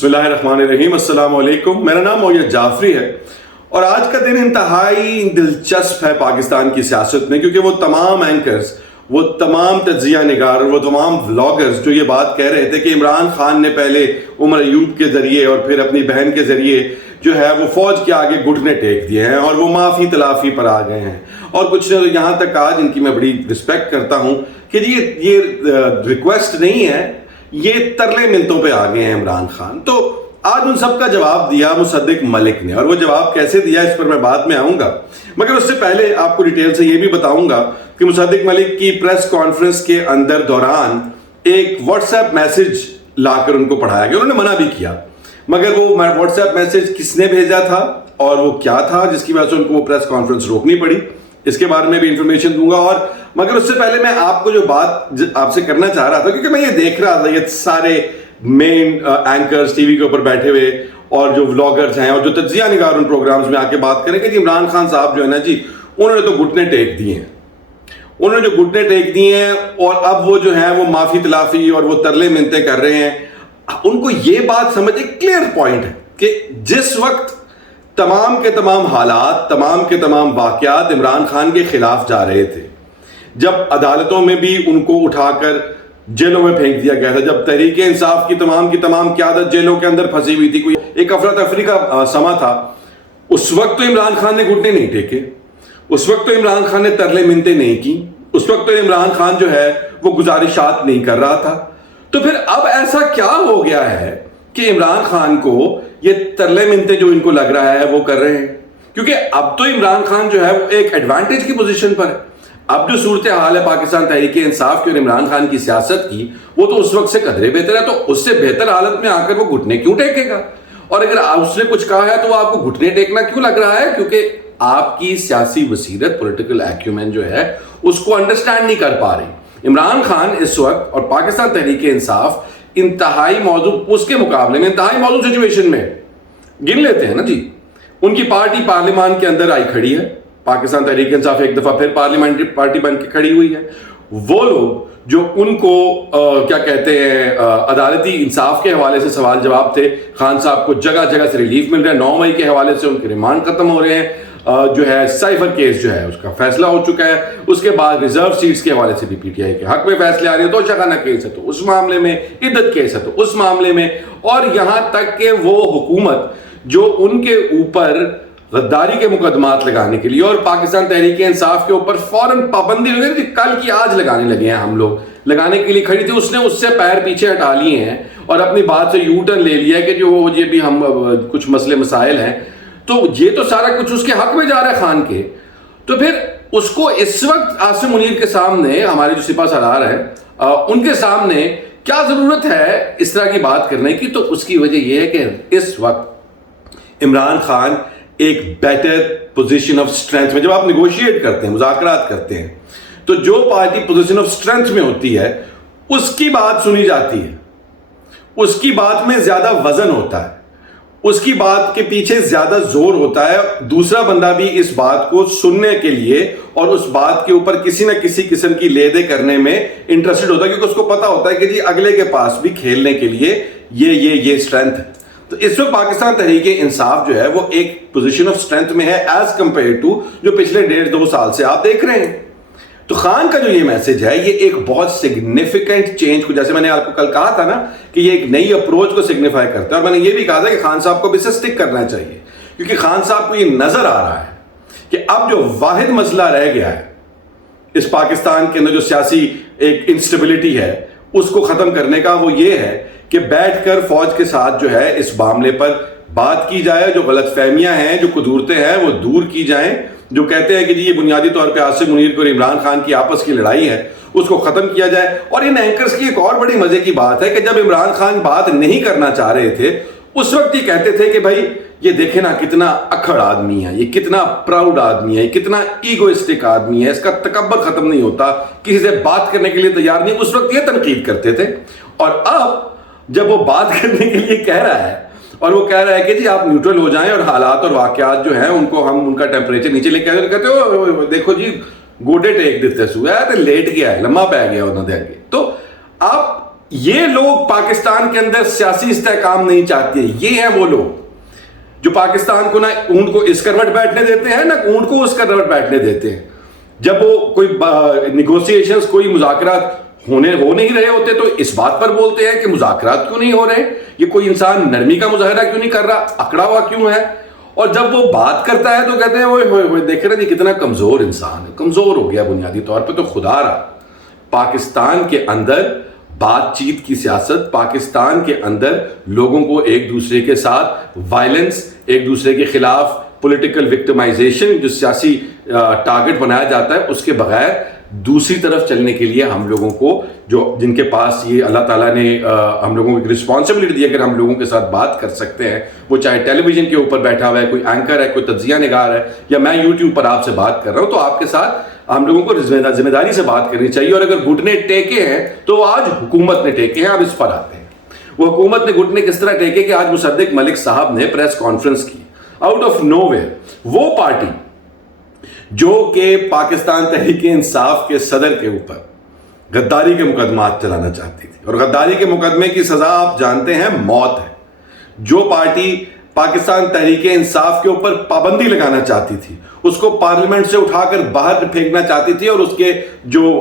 بسم اللہ الرحمن الرحیم، السلام علیکم۔ میرا نام موید جعفری ہے اور آج کا دن انتہائی دلچسپ ہے پاکستان کی سیاست میں، کیونکہ وہ تمام اینکرز، وہ تمام تجزیہ نگار اور وہ تمام ولاگرز جو یہ بات کہہ رہے تھے کہ عمران خان نے پہلے عمر ایوب کے ذریعے اور پھر اپنی بہن کے ذریعے جو ہے وہ فوج کے آگے گھٹنے ٹیک دیے ہیں اور وہ معافی تلافی پر آ گئے ہیں، اور کچھ نے یہاں تک آج ان کی میں بڑی رسپیکٹ کرتا ہوں کہ یہ ریکویسٹ نہیں ہے، یہ ترلے منتوں پہ آ گئے ہیں عمران خان۔ تو آج ان سب کا جواب دیا مصدق ملک نے، اور وہ جواب کیسے دیا اس پر میں بعد میں آؤں گا، مگر اس سے پہلے آپ کو ڈیٹیل سے یہ بھی بتاؤں گا کہ مصدق ملک کی پریس کانفرنس کے اندر دوران ایک واٹس ایپ میسج لا کر ان کو پڑھایا گیا۔ انہوں نے منع بھی کیا، مگر وہ واٹس ایپ میسج کس نے بھیجا تھا اور وہ کیا تھا جس کی وجہ سے ان کو وہ پریس کانفرنس روکنی پڑی، اس کے بارے میں بھی انفارمیشن دوں گا۔ اور مگر اس سے پہلے میں آپ کو جو بات آپ سے کرنا چاہ رہا تھا، کیونکہ میں یہ دیکھ رہا تھا یہ سارے مین اینکرز ٹی وی کے اوپر بیٹھے ہوئے اور جو ولاگرز ہیں اور جو تجزیہ نگار ان پروگرامز میں آ کے بات کریں کہ جی عمران خان صاحب جو ہے نا جی انہوں نے تو گھٹنے ٹیک دیے ہیں، انہوں نے جو گھٹنے ٹیک دیے ہیں اور اب وہ جو ہیں وہ معافی تلافی اور وہ ترلے منتیں کر رہے ہیں۔ ان کو یہ بات سمجھے، کلیئر پوائنٹ ہے کہ جس وقت تمام کے تمام حالات، تمام کے تمام واقعات عمران خان کے خلاف جا رہے تھے، جب عدالتوں میں بھی ان کو اٹھا کر جیلوں میں پھینک دیا گیا تھا، جب تحریک انصاف کی تمام قیادت جیلوں کے اندر پھنسی ہوئی تھی، کوئی ایک افراتفری کا سما تھا، اس وقت تو عمران خان نے گھٹنے نہیں ٹیکے، اس وقت تو عمران خان نے ترلے منتیں نہیں کی، اس وقت تو عمران خان جو ہے وہ گزارشات نہیں کر رہا تھا۔ تو پھر اب ایسا کیا ہو گیا ہے کہ عمران خان کو یہ ترلے منتیں جو ان کو لگ رہا ہے وہ کر رہے ہیں؟ کیونکہ اب تو عمران خان جو ہے وہ ایک ایڈوانٹیج کی پوزیشن پر ہے۔ اب جو صورتحال ہے پاکستان تحریک انصاف کی اور عمران خان کی سیاست کی، وہ تو اس وقت سے قدرے بہتر ہے، تو اس سے بہتر حالت میں آ کر وہ گھٹنے کیوں ٹیکے گا؟ اور اگر اس نے کچھ کہا ہے تو وہ آپ کو گھٹنے ٹیکنا کیوں لگ رہا ہے؟ کیونکہ آپ کی سیاسی بصیرت، پولیٹیکل ایکیومن جو ہے اس کو انڈرسٹینڈ نہیں کر پا رہی۔ عمران خان اس وقت اور پاکستان تحریک انصاف انتہائی موضوع، اس کے مقابلے میں انتہائی موضوع سچویشن میں گن لیتے ہیں نا جی۔ ان کی پارٹی پارلیمان کے اندر آئی کھڑی ہے، پاکستان تحریک انصاف ایک دفعہ پھر پارلیمنٹری پارٹی بن کے کھڑی ہوئی ہے۔ وہ لوگ جو ان کو کیا کہتے ہیں عدالتی انصاف کے حوالے سے سوال جواب تھے، خان صاحب کو جگہ جگہ سے ریلیف مل رہا ہے، 9 مئی کے حوالے سے ان کے ریمانڈ ختم ہو رہے ہیں، جو ہے سائفر کیس جو ہے اس کا فیصلہ ہو چکا ہے، اس کے بعد ریزرو سیٹس کے حوالے سے بھی پی ٹی آئی کے حق میں فیصلے آ رہے ہیں، تو شاہانہ کیس ہے تو اس معاملے میں، عدت کیس ہے تو اس معاملے میں، اور یہاں تک کہ وہ حکومت جو ان کے اوپر غداری کے مقدمات لگانے کے لیے اور پاکستان تحریک انصاف کے اوپر فوراً پابندی لگے تھی، کل کی آج لگانے لگے ہیں ہم لوگ، لگانے کے لیے کھڑی تھی، اس نے اس سے پیر پیچھے ہٹا لیے ہیں اور اپنی بات سے یو ٹرن لے لیا ہے کہ جو یہ بھی ہم کچھ مسئلے مسائل ہیں، تو یہ تو سارا کچھ اس کے حق میں جا رہا ہے خان کے۔ تو پھر اس کو اس وقت عاصم منیر کے سامنے، ہمارے جو سپہ سالار ہیں ان کے سامنے کیا ضرورت ہے اس طرح کی بات کرنے کی؟ تو اس کی وجہ یہ ہے کہ اس وقت عمران خان ایک بیٹر پوزیشن آف اسٹرینتھ میں، جب آپ نیگوشیٹ کرتے ہیں، مذاکرات کرتے ہیں، تو جو پارٹی پوزیشن آف اسٹرینتھ میں ہوتی ہے اس کی بات سنی جاتی ہے، اس کی بات میں زیادہ وزن ہوتا ہے، اس کی بات کے پیچھے زیادہ زور ہوتا ہے، دوسرا بندہ بھی اس بات کو سننے کے لیے اور اس بات کے اوپر کسی نہ کسی قسم کی لے دے کرنے میں انٹرسٹڈ ہوتا ہے، کیونکہ اس کو پتا ہوتا ہے کہ جی اگلے کے پاس بھی کھیلنے کے لیے یہ اسٹرینتھ ہے۔ تو اس وقت پاکستان تحریک انصاف جو ہے وہ ایک پوزیشن آف اسٹرینتھ میں ہے ایز کمپیئر ٹو جو پچھلے 1.5-2 سال سے آپ دیکھ رہے ہیں۔ تو خان کا جو یہ میسج ہے یہ ایک بہت سگنیفیکنٹ چینج کو، جیسے میں نے آپ کو کل کہا تھا نا کہ یہ ایک نئی اپروچ کو سگنیفائی کرتا ہے، اور میں نے یہ بھی کہا تھا کہ خان صاحب کو بھی اسے سٹک کرنا چاہیے، کیونکہ خان صاحب کو یہ نظر آ رہا ہے کہ اب جو واحد مسئلہ رہ گیا ہے اس پاکستان کے اندر، جو سیاسی ایک انسٹیبلٹی ہے اس کو ختم کرنے کا، وہ یہ ہے کہ بیٹھ کر فوج کے ساتھ جو ہے اس معاملے پر بات کی جائے، جو غلط فہمیاں ہیں، جو قدورتیں ہیں وہ دور کی جائیں، جو کہتے ہیں کہ جی یہ بنیادی طور پہ عاصم منیر کو اور عمران خان کی آپس کی لڑائی ہے اس کو ختم کیا جائے۔ اور ان اینکرز کی ایک اور بڑی مزے کی بات ہے کہ جب عمران خان بات نہیں کرنا چاہ رہے تھے اس وقت یہ کہتے تھے کہ بھائی یہ دیکھیں نا کتنا اکھڑ آدمی ہے، یہ کتنا پراؤڈ آدمی ہے، یہ کتنا ایگوئسٹک آدمی ہے، اس کا تکبر ختم نہیں ہوتا، کسی سے بات کرنے کے لیے تیار نہیں، اس وقت یہ تنقید کرتے تھے۔ اور اب جب وہ بات کرنے کے لیے کہہ رہا ہے اور وہ کہہ رہا ہے کہ جی آپ نیوٹرل ہو جائیں اور حالات اور واقعات جو ہیں ان کو ہم ان کا ٹیمپریچر نیچے لے کے آئے، کہتے ہو دیکھو جی گوڈے ٹیک دیتے سو ہے لیٹ گیا ہے، لمحہ پہ گیا انہوں نے آگے۔ تو آپ یہ لوگ پاکستان کے اندر سیاسی استحکام نہیں چاہتے. یہ ہیں وہ لوگ جو پاکستان کو نہ اونٹ کو اس کروٹ بیٹھنے دیتے ہیں نہ اونٹ کو اس کروٹ بیٹھنے دیتے ہیں. جب وہ کوئی نیگوسیشنز کوئی مذاکرات ہو نہیں رہے ہوتے تو اس بات پر بولتے ہیں کہ مذاکرات کیوں نہیں ہو رہے, یہ کوئی انسان نرمی کا مظاہرہ کیوں نہیں کر رہا, اکڑا ہوا کیوں ہے. اور جب وہ بات کرتا ہے تو کہتے ہیں وہ دیکھ رہے ہیں کتنا کمزور انسان ہے, کمزور ہو گیا بنیادی طور پہ. تو خدا رہا پاکستان کے اندر بات چیت کی سیاست, پاکستان کے اندر لوگوں کو ایک دوسرے کے ساتھ وائلنس, ایک دوسرے کے خلاف پولیٹیکل وکٹمائزیشن جو سیاسی ٹارگٹ بنایا جاتا ہے, اس کے بغیر دوسری طرف چلنے کے لیے ہم لوگوں کو جو جن کے پاس یہ اللہ تعالیٰ نے ہم لوگوں کو ایک رسپانسبلٹی دی, اگر ہم لوگوں کے ساتھ بات کر سکتے ہیں, وہ چاہے ٹیلی ویژن کے اوپر بیٹھا ہوا ہے, کوئی اینکر ہے, کوئی تجزیہ نگار ہے, یا میں یوٹیوب پر آپ سے بات کر رہا ہوں, تو آپ کے ساتھ ہم لوگوں کو ذمہ داری سے بات کرنی چاہیے. اور اگر گھٹنے ٹیکے ہیں تو آج حکومت نے ٹیکے ہیں. اب اس پر آتے ہیں, وہ حکومت نے گھٹنے کس طرح ٹیکے کہ آج مصدق ملک صاحب نے پریس کانفرنس کی آؤٹ آف نو ویئر. وہ پارٹی جو کہ پاکستان تحریک انصاف کے صدر کے اوپر غداری کے مقدمات چلانا چاہتی تھی, اور غداری کے مقدمے کی سزا آپ جانتے ہیں موت ہے, جو پارٹی پاکستان تحریک انصاف کے اوپر پابندی لگانا چاہتی تھی, اس کو پارلیمنٹ سے اٹھا کر باہر پھینکنا چاہتی تھی, اور اس کے جو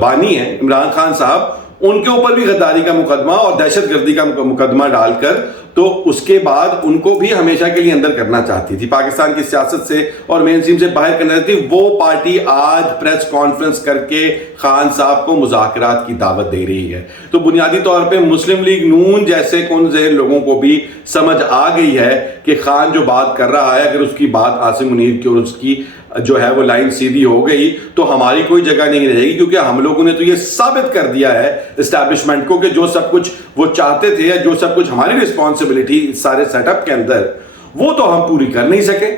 بانی ہیں عمران خان صاحب, ان کے اوپر بھی غداری کا مقدمہ اور دہشت گردی کا مقدمہ ڈال کر, تو اس کے بعد ان کو بھی ہمیشہ کے لیے اندر کرنا چاہتی تھی, پاکستان کی سیاست سے اور مین اسٹریم سے باہر کرنا چاہتی تھی. وہ پارٹی آج پریس کانفرنس کر کے خان صاحب کو مذاکرات کی دعوت دے رہی ہے. تو بنیادی طور پہ مسلم لیگ نون جیسے کون ذہن لوگوں کو بھی سمجھ آ گئی ہے کہ خان جو بات کر رہا ہے, اگر اس کی بات عاصم منیر کی اور اس کی جو ہے وہ لائن سیدھی ہو گئی تو ہماری کوئی جگہ نہیں رہے گی, کیونکہ ہم لوگوں نے تو یہ ثابت کر دیا ہے اسٹیبلشمنٹ کو کہ جو سب کچھ وہ چاہتے تھے, یا جو سب کچھ ہماری رسپانسبلٹی سارے سیٹ اپ کے اندر, وہ تو ہم پوری کر نہیں سکے.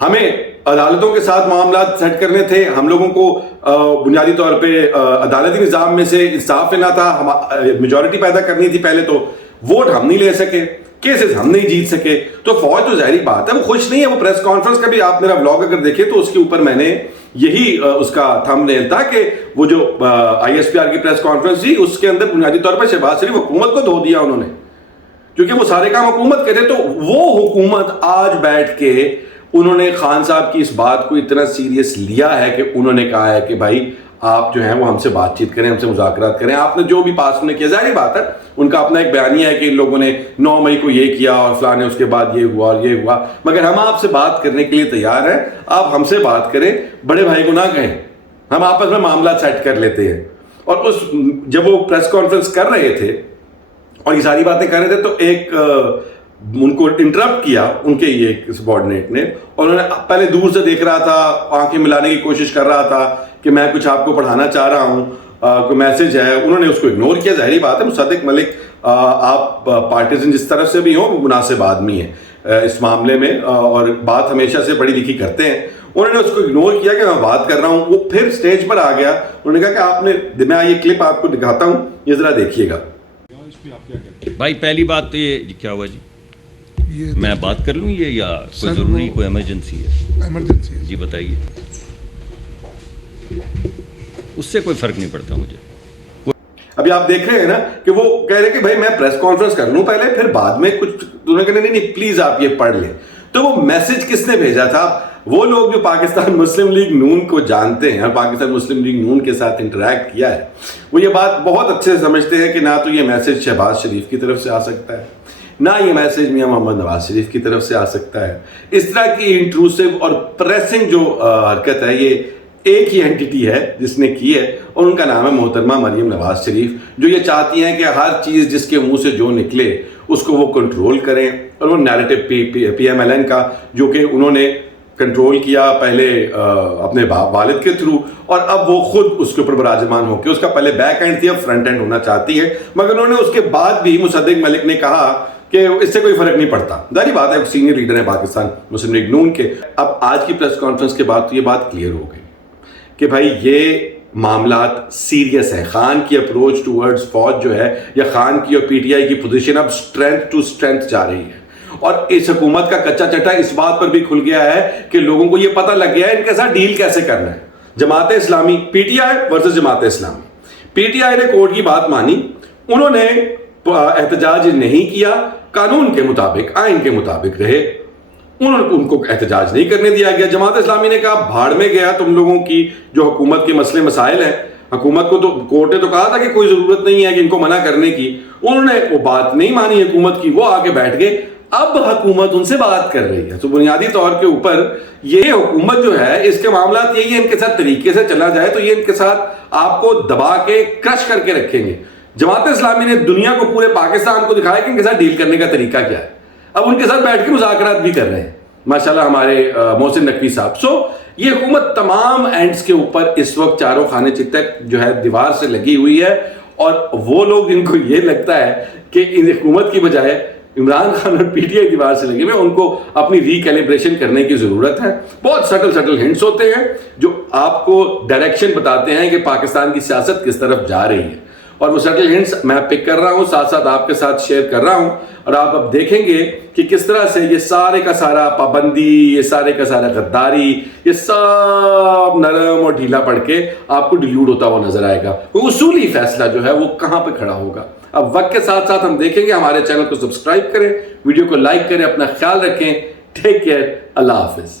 ہمیں عدالتوں کے ساتھ معاملات سیٹ کرنے تھے, ہم لوگوں کو بنیادی طور پہ عدالتی نظام میں سے انصاف لینا تھا, میجورٹی پیدا کرنی تھی پہلے, تو ووٹ ہم نہیں لے سکے, کیسز ہم نہیں جیت سکے. تو فوج تو ظاہری بات ہے وہ خوش نہیں ہے. وہ پریس کانفرنس کا بھی آپ میرا ولاگ اگر دیکھیں تو اس کے اوپر میں نے یہی اس کا تھم نیل تھا کہ وہ جو آئی ایس پی آر کی پریس کانفرنس تھی, اس کے اندر بنیادی طور پر شہباز شریف حکومت کو دھو دیا انہوں نے, کیونکہ وہ سارے کام حکومت کرے. تو وہ حکومت آج بیٹھ کے انہوں نے خان صاحب کی اس بات کو اتنا سیریس لیا ہے کہ انہوں نے کہا ہے کہ بھائی آپ جو ہیں وہ ہم سے بات چیت کریں, ہم سے مذاکرات کریں. آپ نے جو بھی پاس میں کیا, ظاہری بات ہے ان کا اپنا ایک بیانیہ ہے کہ ان لوگوں نے 9 مئی کو یہ کیا اور فلاں نے اس کے بعد یہ ہوا اور یہ ہوا, مگر ہم آپ سے بات کرنے کے لیے تیار ہیں. آپ ہم سے بات کریں, بڑے بھائی کو نہ کہیں, ہم آپس میں معاملات سیٹ کر لیتے ہیں. اور اس جب وہ پریس کانفرنس کر رہے تھے اور یہ ساری باتیں کر رہے تھے تو ایک ان کو انٹرپٹ کیا ان کے یہ ایک سبارڈینیٹ نے, اور انہوں نے پہلے دور سے دیکھ رہا تھا, آنکھیں ملانے کی کوشش کر رہا تھا کہ میں کچھ آپ کو پڑھانا چاہ رہا ہوں, کوئی میسج ہے. انہوں نے اس کو اگنور کیا. ظاہری بات ہے مصدق ملک آپ پارٹیزن جس طرف سے بھی ہوں وہ مناسب آدمی ہیں اس معاملے میں, اور بات ہمیشہ سے پڑھی لکھی کرتے ہیں. انہوں نے اس کو اگنور کیا کہ میں بات کر رہا ہوں. وہ پھر سٹیج پر آ گیا, انہوں نے کہا کہ آپ نے, میں یہ کلپ آپ کو دکھاتا ہوں, یہ ذرا دیکھیے گا. بھائی پہلی بات تو یہ کیا ہوا جی, میں بات کر لوں یہ یا کوئی ضروری کوئی ایمرجنسی ہے؟ ایمرجنسی ہے جی بتائیے. اس سے کوئی فرق نہیں پڑتا مجھے. ابھی آپ دیکھ رہے ہیں نا کہ وہ کہہ رہے کہ بھائی میں پریس کانفرنس کر لوں پہلے, پھر بعد میں کچھ, انہوں نے کہا نہیں پلیز آپ یہ پڑھ لیں. تو وہ میسج کس نے بھیجا تھا؟ وہ لوگ جو پاکستان مسلم لیگ نون کو جانتے ہیں اور پاکستان مسلم لیگ نون کے ساتھ انٹریکٹ کیا ہے, وہ یہ بات بہت اچھے سے سمجھتے ہیں کہ نہ تو یہ میسج شہباز شریف کی طرف سے آ سکتا ہے, نہ یہ میسج میاں محمد نواز شریف کی طرف سے آ سکتا ہے. اس طرح کی انٹروسو اور پریسنگ جو حرکت ہے یہ ایک ہی اینٹیٹی ہے جس نے کی ہے, اور ان کا نام ہے محترمہ مریم نواز شریف, جو یہ چاہتی ہیں کہ ہر چیز جس کے منہ سے جو نکلے اس کو وہ کنٹرول کریں. اور وہ narrative P M L N کا جو کہ انہوں نے کنٹرول کیا پہلے اپنے والد کے تھرو, اور اب وہ خود اس کے اوپر براجمان ہو کے, اس کا پہلے بیک اینڈ تھی اب فرنٹ اینڈ ہونا چاہتی ہے. مگر انہوں نے اس کے بعد بھی مصدق ملک نے کہا کہ اس سے کوئی فرق نہیں پڑتا. ظاہری بات ہے سینئر لیڈر ہیں پاکستان مسلم لیگ نون کے. اب آج کی پریس کانفرنس کے بعد تو یہ بات کلیئر ہو گئی کہ بھائی یہ معاملات سیریس ہیں. خان کی اپروچ ٹورڈز فوج جو ہے, یا خان کی اور پی ٹی آئی کی پوزیشن اب اسٹرینتھ ٹو اسٹرینتھ جا رہی ہے. اور اس حکومت کا کچا چٹا اس بات پر بھی کھل گیا ہے کہ لوگوں کو یہ پتہ لگ گیا ہے ان کے ساتھ ڈیل کیسے کرنا ہے. Jamaat Islami, P T I versus Jamaat Islami. P T I نے کورٹ کی بات مانی, انہوں نے احتجاج نہیں کیا, قانون کے مطابق, آئین کے مطابق رہے, ان کو احتجاج نہیں کرنے دیا گیا. جماعت اسلامی نے کہا بھاڑ میں گیا تم لوگوں کی جو حکومت کے مسئلے مسائل ہیں, حکومت کو تو کورٹ نے تو کہا تھا کہ کوئی ضرورت نہیں ہے کہ ان کو منع کرنے کی, انہوں نے وہ بات نہیں مانی حکومت کی, وہ آگے بیٹھ گئے. اب حکومت ان سے بات کر رہی ہے. تو بنیادی طور کے اوپر یہ حکومت جو ہے, اس کے معاملات یہی ہے, ان کے ساتھ طریقے سے چلا جائے تو یہ ان کے ساتھ آپ کو دبا کے کرش کر کے رکھیں گے. جماعت اسلامی نے دنیا کو, پورے پاکستان کو دکھایا کہ ان کے ساتھ ڈیل کرنے کا طریقہ کیا ہے. اب ان کے ساتھ بیٹھ کے مذاکرات بھی کر رہے ہیں ماشاءاللہ ہمارے محسن نقوی صاحب. سو یہ حکومت تمام اینڈز کے اوپر اس وقت چاروں خانے چتک جو ہے دیوار سے لگی ہوئی ہے, اور وہ لوگ جن کو یہ لگتا ہے کہ ان حکومت کی بجائے عمران خان اور پی ٹی آئی دیوار سے لگے ہوئے, ان کو اپنی ریکیلیبریشن کرنے کی ضرورت ہے. بہت سٹل ہنٹس ہوتے ہیں جو آپ کو ڈائریکشن بتاتے ہیں کہ پاکستان کی سیاست کس طرف جا رہی ہے, اور وہ سٹل ہنٹس میں پک کر رہا ہوں, ساتھ ساتھ آپ کے ساتھ شیئر کر رہا ہوں. اور آپ اب دیکھیں گے کہ کس طرح سے یہ سارے کا سارا پابندی, یہ سارے کا سارا غداری, یہ سب نرم اور ڈھیلا پڑ کے آپ کو ڈیلیوٹ ہوتا ہوا نظر آئے گا. وہ اصولی فیصلہ جو ہے وہ کہاں پہ کھڑا ہوگا. اب وقت کے ساتھ ساتھ ہم دیکھیں گے. ہمارے چینل کو سبسکرائب کریں, ویڈیو کو لائک کریں, اپنا خیال رکھیں. ٹیک کیئر, اللہ حافظ.